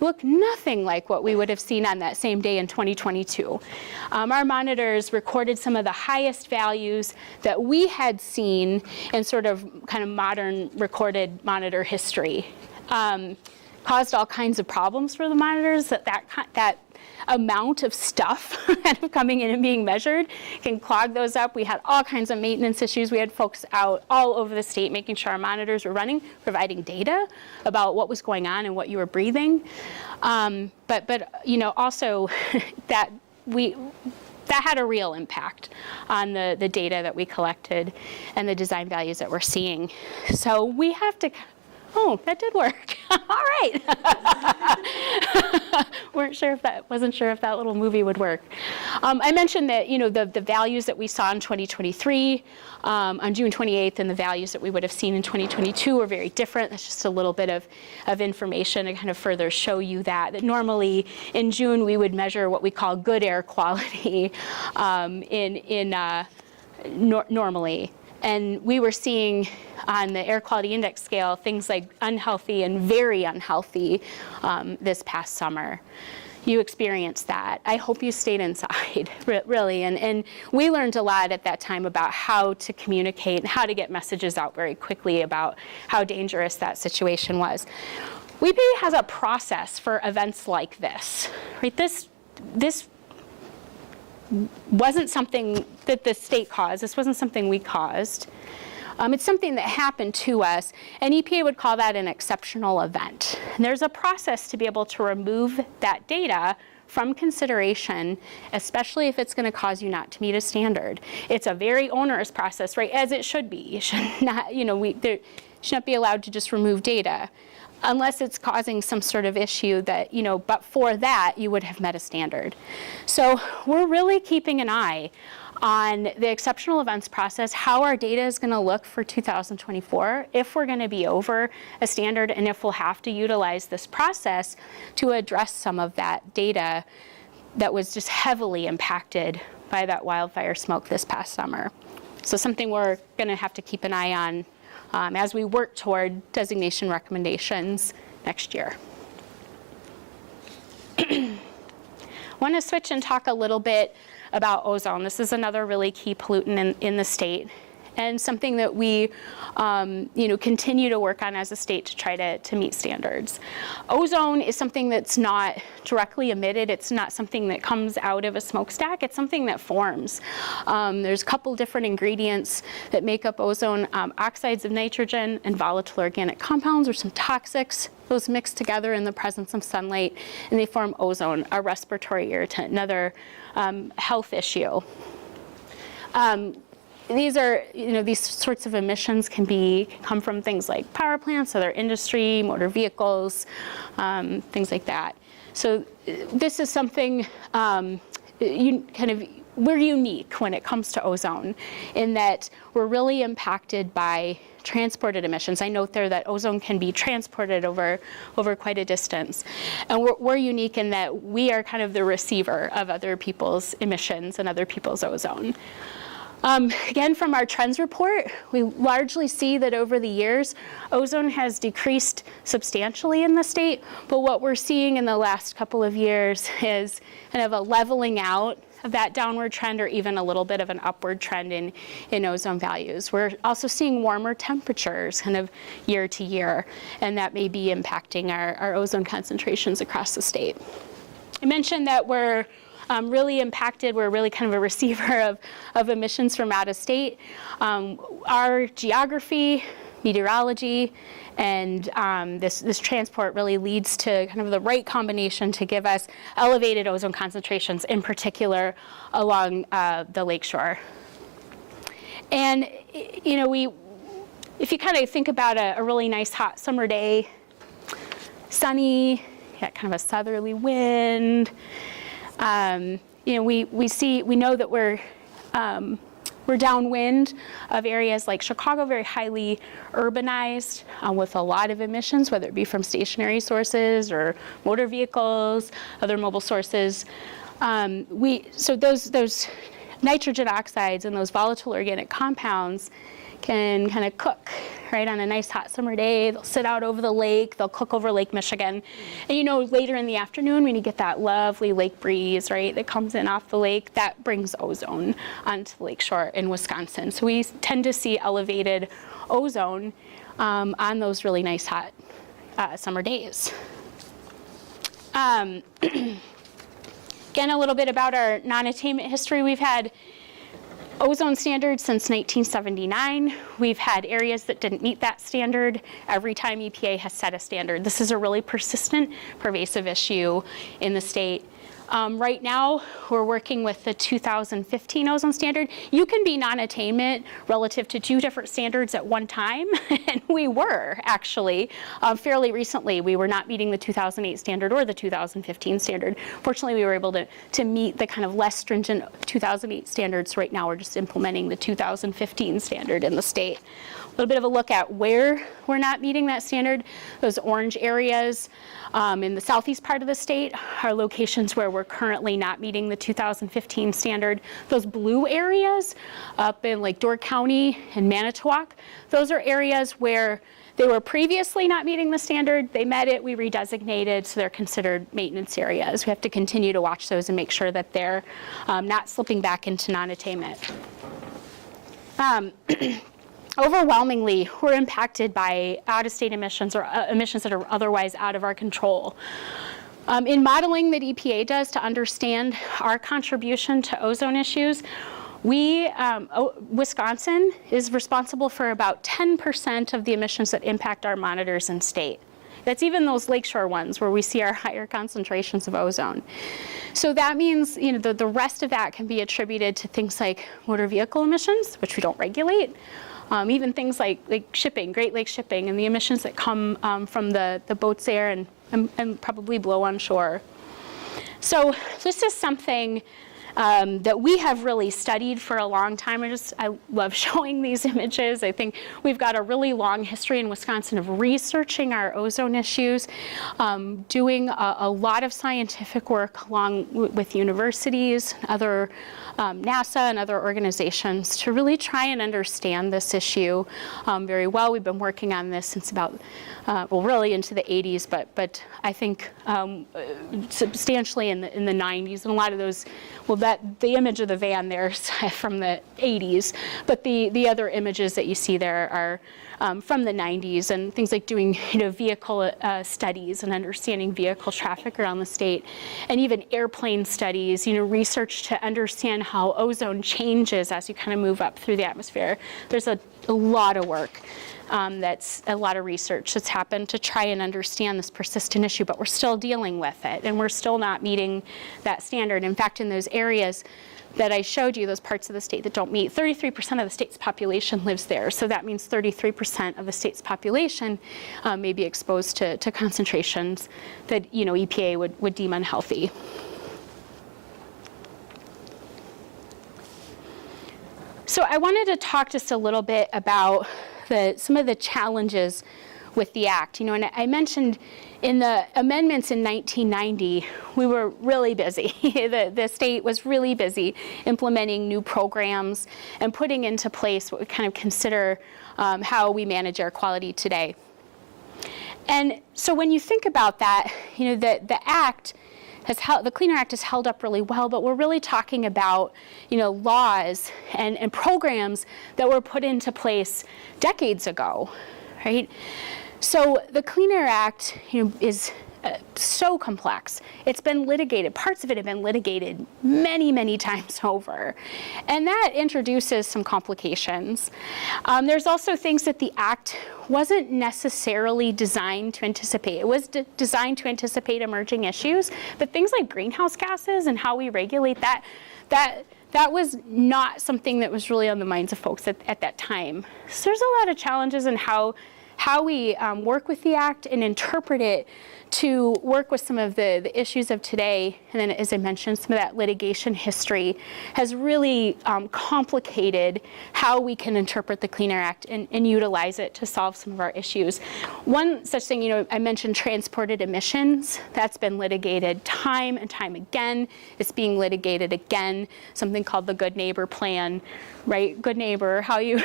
look nothing like what we would have seen on that same day in 2022. Our monitors recorded some of the highest values that we had seen in sort of kind of modern recorded monitor history. Caused all kinds of problems for the monitors. That amount of stuff kind of coming in and being measured can clog those up. We had all kinds of maintenance issues. We had folks out all over the state making sure our monitors were running, providing data about what was going on and what you were breathing. But you know, also that had a real impact on the data that we collected and the design values that we're seeing. So we have to. Oh, that did work. All right. Wasn't sure if that little movie would work. I mentioned that, you know, the values that we saw in 2023 on June 28th and the values that we would have seen in 2022 were very different. That's just a little bit of information to kind of further show you that normally in June we would measure what we call good air quality normally. And we were seeing on the air quality index scale things like unhealthy and very unhealthy this past summer. You experienced that. I hope you stayed inside, really. And we learned a lot at that time about how to communicate and how to get messages out very quickly about how dangerous that situation was. EPA has a process for events like this, right? This wasn't something that the state caused. This wasn't something we caused. It's something that happened to us, and EPA would call that an exceptional event. And there's a process to be able to remove that data from consideration, especially if it's going to cause you not to meet a standard. It's a very onerous process, right, as it should be. You should not, there should not be allowed to just remove data unless it's causing some sort of issue that, but for that, you would have met a standard. So we're really keeping an eye on the exceptional events process, how our data is going to look for 2024, if we're going to be over a standard, and if we'll have to utilize this process to address some of that data that was just heavily impacted by that wildfire smoke this past summer. So something we're going to have to keep an eye on as we work toward designation recommendations next year. I want to switch and talk a little bit about ozone. This is another really key pollutant in the state, and something that we continue to work on as a state to try to meet standards. Ozone is something that's not directly emitted. It's not something that comes out of a smokestack. It's something that forms. There's a couple different ingredients that make up ozone, oxides of nitrogen and volatile organic compounds, or some toxics. Those mix together in the presence of sunlight, and they form ozone, a respiratory irritant, another health issue. These sorts of emissions can come from things like power plants, other industry, motor vehicles, things like that. So this is something we're unique when it comes to ozone, in that we're really impacted by transported emissions. I note there that ozone can be transported over quite a distance. And we're unique in that we are kind of the receiver of other people's emissions and other people's ozone. Again, from our trends report, we largely see that over the years, ozone has decreased substantially in the state, but what we're seeing in the last couple of years is kind of a leveling out of that downward trend, or even a little bit of an upward trend in ozone values. We're also seeing warmer temperatures kind of year to year, and that may be impacting our ozone concentrations across the state. I mentioned that we're really impacted. We're really kind of a receiver of emissions from out of state. Our geography, meteorology, and this transport really leads to kind of the right combination to give us elevated ozone concentrations, in particular along the lakeshore. And if you kind of think about a really nice hot summer day, sunny, got kind of a southerly wind, we know that we're downwind of areas like Chicago, very highly urbanized, with a lot of emissions, whether it be from stationary sources or motor vehicles, other mobile sources. So those nitrogen oxides and those volatile organic compounds can kind of cook, right, on a nice hot summer day. They'll sit out over the lake, they'll cook over Lake Michigan. And later in the afternoon, when you get that lovely lake breeze, right, that comes in off the lake, that brings ozone onto the lakeshore in Wisconsin. So we tend to see elevated ozone on those really nice hot summer days. Again, a little bit about our non-attainment history. We've had ozone standards since 1979. We've had areas that didn't meet that standard every time EPA has set a standard. This is a really persistent, pervasive issue in the state. Right now, we're working with the 2015 ozone standard. You can be non-attainment relative to two different standards at one time, and we were actually fairly recently. We were not meeting the 2008 standard or the 2015 standard. Fortunately, we were able to meet the kind of less stringent 2008 standards. Right now, we're just implementing the 2015 standard in the state. A little bit of a look at where we're not meeting that standard. Those orange areas in the southeast part of the state are locations where we're currently not meeting the 2015 standard. Those blue areas up in like Door County and Manitowoc, those are areas where they were previously not meeting the standard. They met it, we redesignated, so they're considered maintenance areas. We have to continue to watch those and make sure that they're not slipping back into non-attainment. Overwhelmingly, we're impacted by out-of-state emissions or emissions that are otherwise out of our control. In modeling that EPA does to understand our contribution to ozone issues, Wisconsin is responsible for about 10% of the emissions that impact our monitors in state. That's even those lakeshore ones where we see our higher concentrations of ozone. So that means, the rest of that can be attributed to things like motor vehicle emissions, which we don't regulate, even things like shipping, Great Lakes shipping, and the emissions that come from the boats there and probably blow on shore. So this is something that we have really studied for a long time. I love showing these images. I think we've got a really long history in Wisconsin of researching our ozone issues, doing a lot of scientific work along with universities, other NACAA and other organizations to really try and understand this issue very well. We've been working on this since about, really into the 80s, but I think substantially in the 90s, and a lot of those, the image of the van there is from the 80s, but the other images that you see there are from the 90s, and things like doing vehicle studies and understanding vehicle traffic around the state, and even airplane studies, research to understand how ozone changes as you kind of move up through the atmosphere. There's a lot of work. That's a lot of research that's happened to try and understand this persistent issue, but we're still dealing with it, and we're still not meeting that standard. In fact, in those areas that I showed you, those parts of the state that don't meet, 33% of the state's population lives there. So that means 33% of the state's population may be exposed to concentrations that EPA would deem unhealthy. So I wanted to talk just a little bit about some of the challenges with the Act. And I mentioned in the amendments in 1990, we were really busy. The state was really busy implementing new programs and putting into place what we kind of consider how we manage air quality today. And so when you think about that, the Act the Clean Air Act has held up really well, but we're really talking about, laws and programs that were put into place decades ago, right? So the Clean Air Act, is so complex. It's been litigated. Parts of it have been litigated many, many times over. And that introduces some complications. There's also things that the Act wasn't necessarily designed to anticipate. It was designed to anticipate emerging issues, but things like greenhouse gases and how we regulate that was not something that was really on the minds of folks at that time. So there's a lot of challenges in how we work with the Act and interpret it to work with some of the issues of today. And then, as I mentioned, some of that litigation history has really complicated how we can interpret the Clean Air Act and utilize it to solve some of our issues. One such thing, I mentioned transported emissions. That's been litigated time and time again. It's being litigated again, something called the Good Neighbor Plan, right? Good neighbor, how you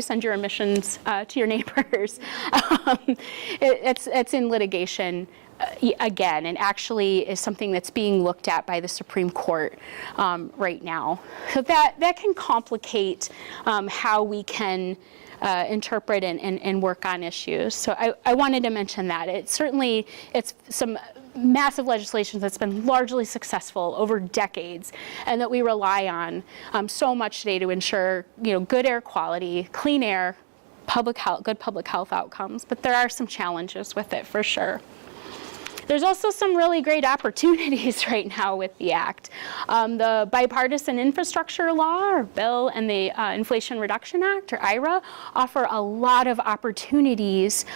send your emissions to your neighbors. It's in litigation again, and actually is something that's being looked at by the Supreme Court right now. So that can complicate how we can interpret and work on issues. So I wanted to mention that. It's some massive legislation that's been largely successful over decades, and that we rely on so much today to ensure good air quality, clean air, public health, good public health outcomes. But there are some challenges with it for sure. There's also some really great opportunities right now with the Act. The Bipartisan Infrastructure Law, or bill, and the Inflation Reduction Act, or IRA, offer a lot of opportunities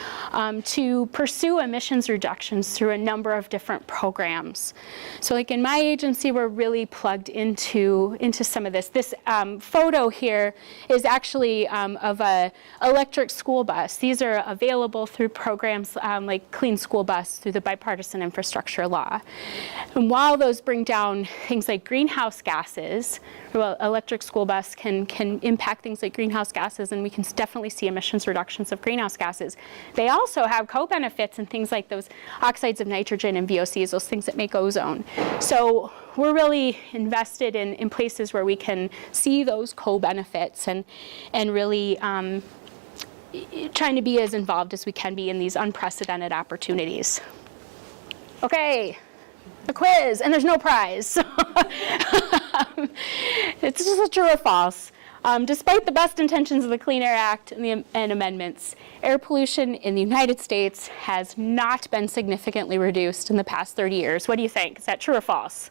to pursue emissions reductions through a number of different programs. So like in my agency, we're really plugged into some of this. This photo here is actually of an electric school bus. These are available through programs like Clean School Bus through the Bipartisan Infrastructure Law. And while those bring down things like greenhouse gases, well, electric school bus can impact things like greenhouse gases, and we can definitely see emissions reductions of greenhouse gases. They also have co-benefits and things like those oxides of nitrogen and VOCs, those things that make ozone. So we're really invested in places where we can see those co-benefits and really trying to be as involved as we can be in these unprecedented opportunities. Okay, a quiz, and there's no prize. It's just a true or false. Despite the best intentions of the Clean Air Act and amendments, air pollution in the United States has not been significantly reduced in the past 30 years. What do you think? Is that true or false?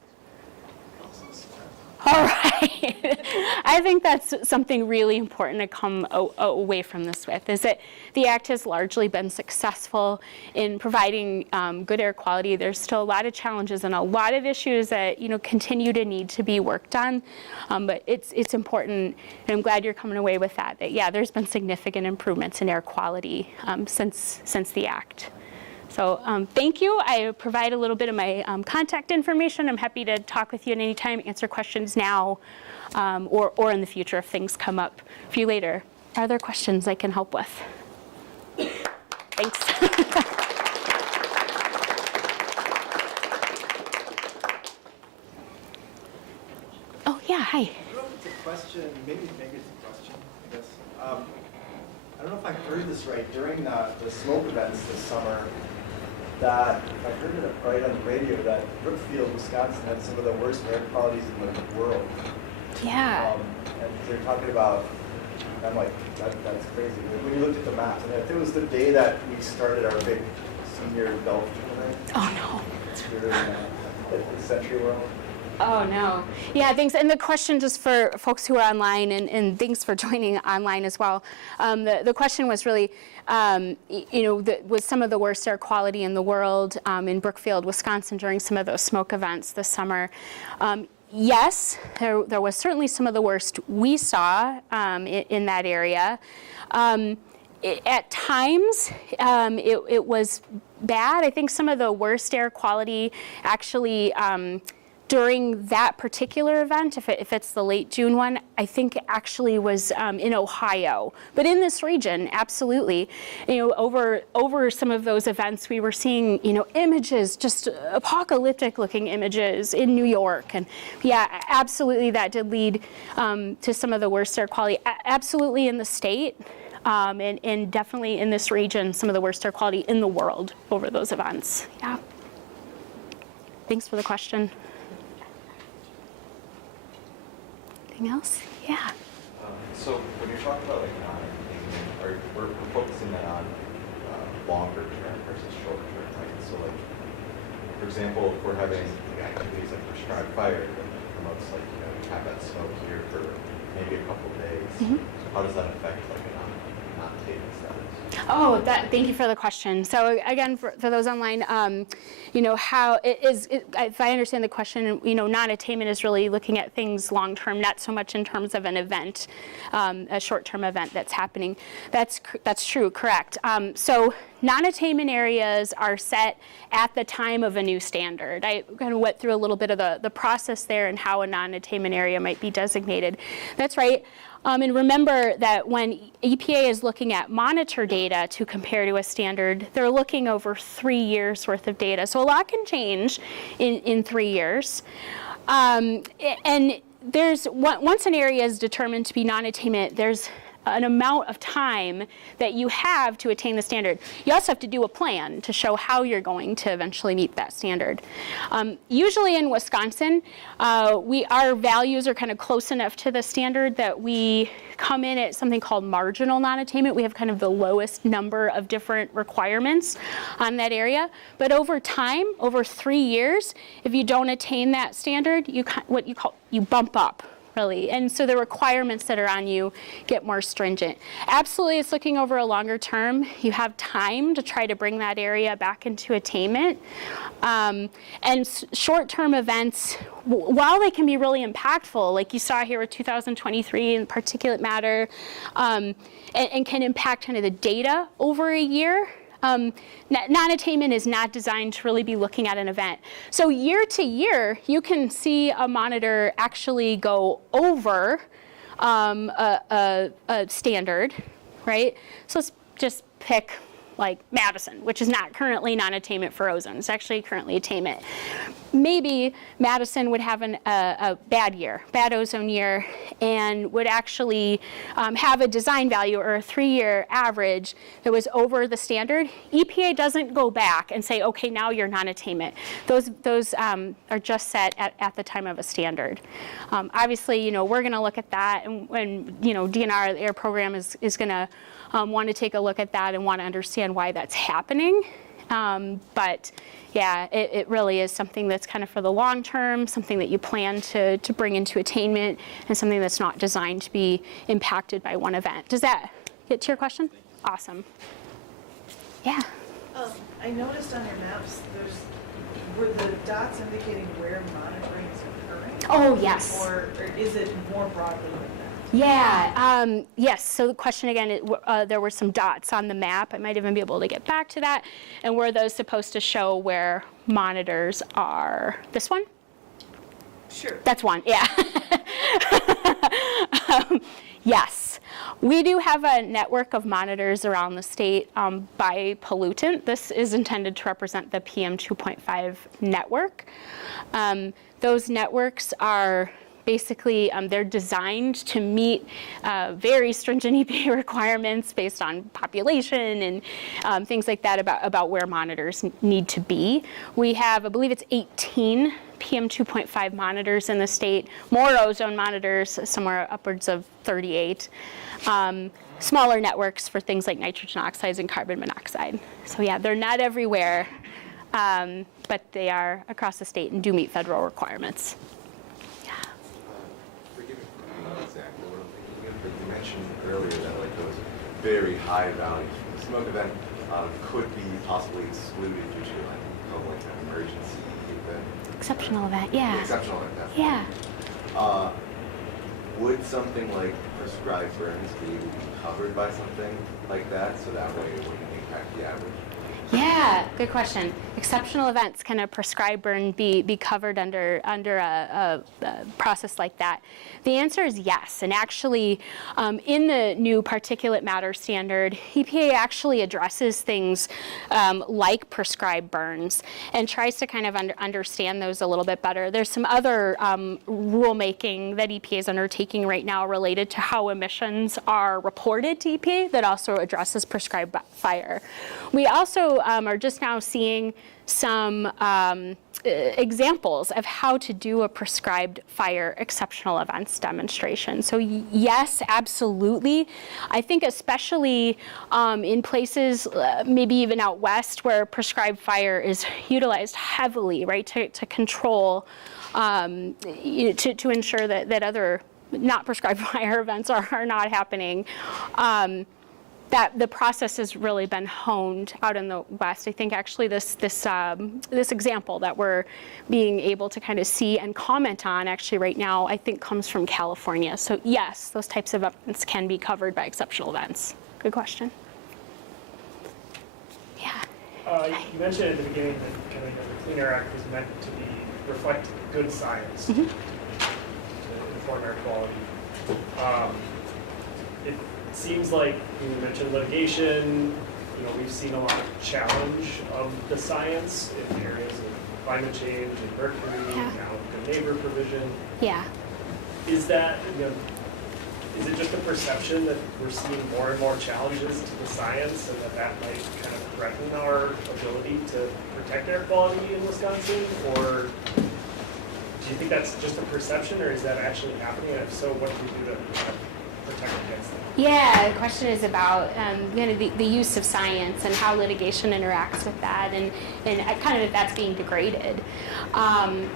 All right. I think that's something really important to come away from this with, is that the Act has largely been successful in providing good air quality. There's still a lot of challenges and a lot of issues that continue to need to be worked on, but it's important, and I'm glad you're coming away with that yeah, there's been significant improvements in air quality since the Act. So thank you. I provide a little bit of my contact information. I'm happy to talk with you at any time, answer questions now or in the future if things come up for you later. Are there questions I can help with? Thanks. Oh, yeah, hi. I don't know if it's a question, maybe it's a question, I guess. I don't know if I heard this right. During the smoke events this summer, that if I heard it right on the radio, that Brookfield, Wisconsin had some of the worst air qualities in the world. Yeah. And they're talking about, I'm like, that's crazy. When you looked at the maps, and if it was the day that we started our big senior golf tournament. Oh, no. We were in the Century World. Oh, no. Yeah, thanks. And the question, just for folks who are online, and thanks for joining online as well, the question was really, with some of the worst air quality in the world in Brookfield, Wisconsin, during some of those smoke events this summer. Yes, there was certainly some of the worst we saw in that area. At times, it was bad. I think some of the worst air quality actually during that particular event, if it's the late June one, I think actually was in Ohio. But in this region, absolutely, over some of those events, we were seeing, images, just apocalyptic looking images in New York. And yeah, absolutely that did lead to some of the worst air quality. Absolutely in the state. And definitely in this region, some of the worst air quality in the world over those events. Yeah. Thanks for the question. Anything else? Yeah. So when you're talking about we're focusing that on longer term versus short term, right? So for example, if we're having activities like prescribed fire that promotes you have that smoke here for maybe a couple of days, Mm-hmm. how does that affect a non-taking status? Oh, thank you for the question. So again, for those online, how if I understand the question, non-attainment is really looking at things long-term, not so much in terms of an event, a short-term event that's happening. That's true, correct. So non-attainment areas are set at the time of a new standard. I kind of went through a little bit of the process there and how a non-attainment area might be designated. That's right. And remember that when EPA is looking at monitor data to compare to a standard, they're looking over 3 years worth of data. So a lot can change in 3 years. And once an area is determined to be non-attainment, there's an amount of time that you have to attain the standard. You also have to do a plan to show how you're going to eventually meet that standard. Usually in Wisconsin, our values are kind of close enough to the standard that we come in at something called marginal non-attainment. We have kind of the lowest number of different requirements on that area. But over time, over 3 years, if you don't attain that standard, you bump up. Really. And so the requirements that are on you get more stringent. Absolutely, it's looking over a longer term. You have time to try to bring that area back into attainment. And short-term events, while they can be really impactful, like you saw here with 2023 and particulate matter, and can impact kind of the data over a year, non-attainment is not designed to really be looking at an event. So year to year, you can see a monitor actually go over a standard, right? So let's just pick like Madison, which is not currently non-attainment for ozone. It's actually currently attainment. Maybe Madison would have a bad year, bad ozone year, and would actually have a design value or a 3-year average that was over the standard. EPA doesn't go back and say, okay, now you're non-attainment. Those are just set at the time of a standard. Obviously, you know, we're going to look at that, and when, you know, DNR, the air program, is going to want to take a look at that and want to understand why that's happening. But yeah, it really is something that's kind of for the long term, something that you plan to bring into attainment, and something that's not designed to be impacted by one event. Does that get to your question? Awesome. Yeah. I noticed on your maps, were the dots indicating where monitoring is occurring? Oh, yes. Or is it more broadly than that? Yeah, yes, so the question again, there were some dots on the map. I might even be able to get back to that. And were those supposed to show where monitors are? This one? Sure. That's one, yeah. Yes, we do have a network of monitors around the state by pollutant. This is intended to represent the PM 2.5 network. Those networks are basically, they're designed to meet very stringent EPA requirements based on population and things like that about where monitors need to be. We have, I believe it's 18 PM 2.5 monitors in the state, more ozone monitors, somewhere upwards of 38. Smaller networks for things like nitrogen oxides and carbon monoxide. So yeah, they're not everywhere, but they are across the state and do meet federal requirements. Example, you mentioned earlier that like those very high values from the smoke event could be possibly excluded due to like an emergency event. Exceptional event, yeah. Exceptional event, definitely. Yeah. Would something like prescribed burns be able to be covered by something like that, so that way it wouldn't impact the average? Yeah, good question. Exceptional events, can a prescribed burn be covered under a process like that? The answer is yes. And actually, in the new particulate matter standard, EPA actually addresses things like prescribed burns and tries to kind of understand those a little bit better. There's some other rulemaking that EPA is undertaking right now related to how emissions are reported to EPA that also addresses prescribed fire. We also are just now seeing some examples of how to do a prescribed fire exceptional events demonstration. So yes, absolutely. I think especially in places, maybe even out west, where prescribed fire is utilized heavily, right, to control, to ensure that other not prescribed fire events are not happening. That the process has really been honed out in the West. I think actually this example that we're being able to kind of see and comment on actually right now, I think comes from California. So yes, those types of events can be covered by exceptional events. Good question. Yeah. You mentioned at the beginning that kind of the Clean Air Act was meant to reflect good science to inform air quality. It seems like you mentioned litigation. You know, we've seen a lot of challenge of the science in areas of climate change and mercury, now the neighbor provision. Yeah. Is that, is it just a perception that we're seeing more and more challenges to the science, and that might kind of threaten our ability to protect air quality in Wisconsin? Or do you think that's just a perception, or is that actually happening? And if so, what do we do to protect against that? Yeah, the question is about the use of science and how litigation interacts with that, and kind of if that's being degraded. I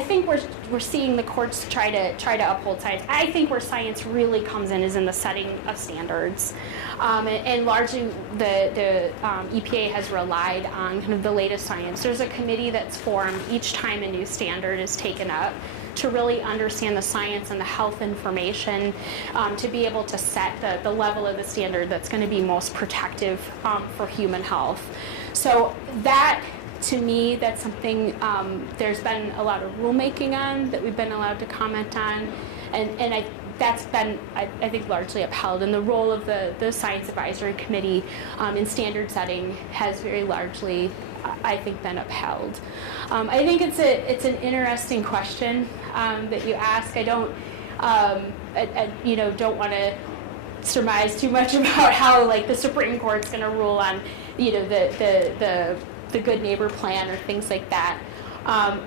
think we're seeing the courts try to uphold science. I think where science really comes in is in the setting of standards, and largely the EPA has relied on kind of the latest science. There's a committee that's formed each time a new standard is taken up to really understand the science and the health information, to be able to set the level of the standard that's going to be most protective for human health. So that, to me, that's something there's been a lot of rulemaking on that we've been allowed to comment on, and that's been, I think, largely upheld. And the role of the Science Advisory Committee in standard setting has very largely, I think, been upheld. I think it's an interesting question that you ask. I don't, don't want to surmise too much about how like the Supreme Court's going to rule on, the Good Neighbor Plan or things like that.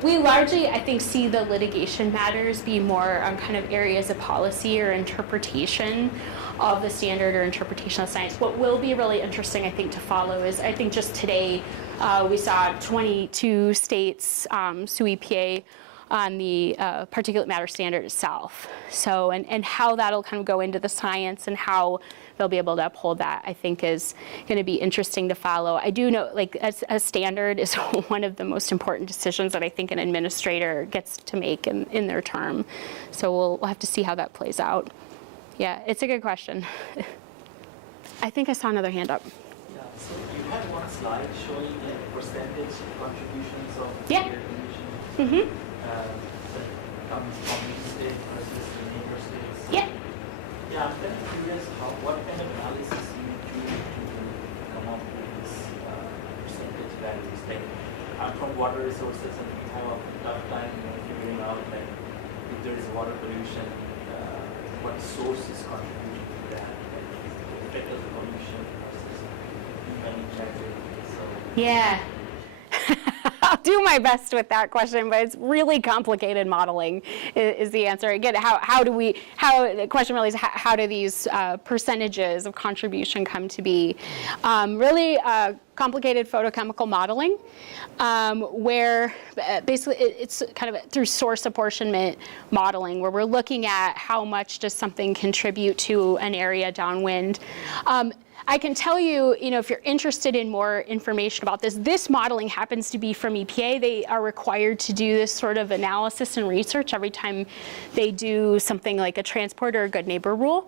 We largely, I think, see the litigation matters be more on kind of areas of policy or interpretation of the standard or interpretation of science. What will be really interesting, I think, to follow is, I think just today we saw 22 states sue EPA on the particulate matter standard itself. So, and how that'll kind of go into the science and how they'll be able to uphold that, I think, is going to be interesting to follow. I do know, like, a standard is one of the most important decisions that I think an administrator gets to make in their term. So we'll have to see how that plays out. Yeah, it's a good question. I think I saw another hand up. Yeah, so you had one slide showing the percentage contributions of Yeah. air pollution Mm-hmm. that comes from each state versus the neighbor states. Yeah. Yeah, I'm kind of curious what kind of analysis you do to come up with this percentage values. Like, I'm from water resources and we have a tough time figuring out like if there is water pollution, what source is contributing to that, like the effect of the pollution versus human traffic. So Yeah. I'll do my best with that question, but it's really complicated modeling is the answer. Again, the question really is how do these percentages of contribution come to be? Really complicated photochemical modeling, where basically it's kind of through source apportionment modeling, where we're looking at how much does something contribute to an area downwind. I can tell you, if you're interested in more information about this modeling happens to be from EPA. They are required to do this sort of analysis and research every time they do something like a transport or a good neighbor rule.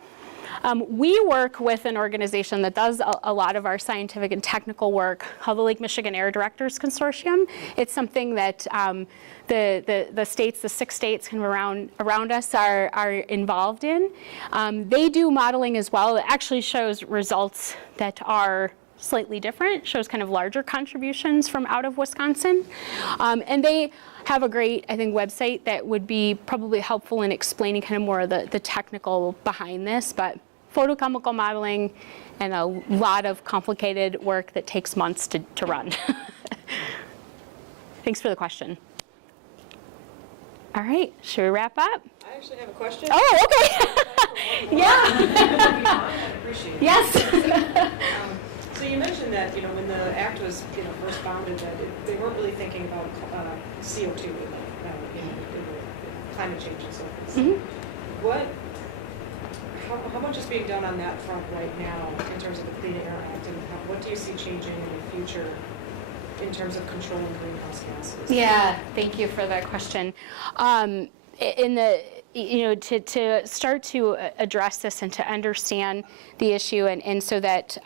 We work with an organization that does a lot of our scientific and technical work called the Lake Michigan Air Directors Consortium. It's something that the states, the 6 states kind of around us are involved in. They do modeling as well. It actually shows results that are slightly different, shows kind of larger contributions from out of Wisconsin. And they have a great, I think, website that would be probably helpful in explaining kind of more of the technical behind this. But photochemical modeling and a lot of complicated work that takes months to run. Thanks for the question. All right, should we wrap up? I actually have a question. Oh, okay. Yeah. I appreciate it. Yes. So you mentioned that, when the act was, first founded, that they weren't really thinking about CO2 in climate change and so forth. Mm-hmm. How much is being done on that front right now in terms of the Clean Air Act, and what do you see changing in the future in terms of controlling greenhouse gases? Yeah, thank you for that question. To start to address this and to understand the issue, and so that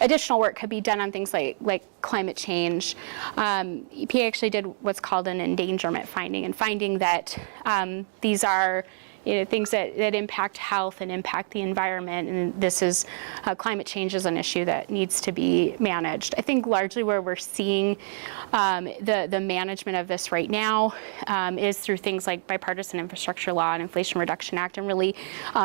additional work could be done on things like climate change. EPA actually did what's called an endangerment finding, and finding that these are things that impact health and impact the environment, and this is climate change is an issue that needs to be managed. I think largely where we're seeing the management of this right now is through things like bipartisan infrastructure law and Inflation Reduction Act, and really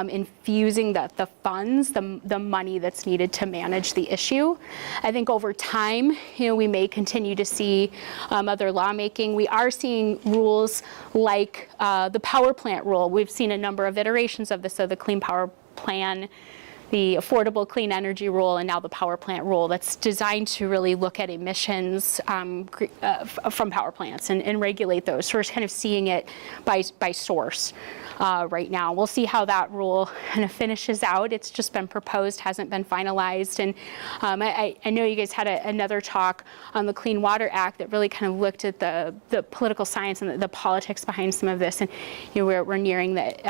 infusing the funds, the money that's needed to manage the issue. I think over time, we may continue to see other lawmaking. We are seeing rules like the power plant rule. We've seen a number of iterations of this, so the Clean Power Plan, the Affordable Clean Energy Rule, and now the Power Plant Rule that's designed to really look at emissions from power plants and regulate those. So we're kind of seeing it by source right now. We'll see how that rule kind of finishes out. It's just been proposed, hasn't been finalized. And I know you guys had another talk on the Clean Water Act that really kind of looked at the political science and the politics behind some of this. And we're nearing that.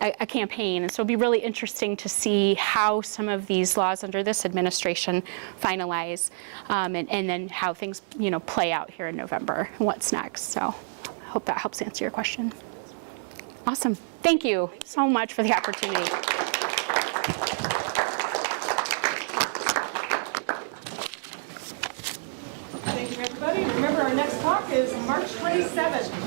A campaign, and so it'll be really interesting to see how some of these laws under this administration finalize, and then how things play out here in November and what's next. So I hope that helps answer your question. Awesome. Thank you so much for the opportunity. Thank you, everybody. Remember, our next talk is March 27th.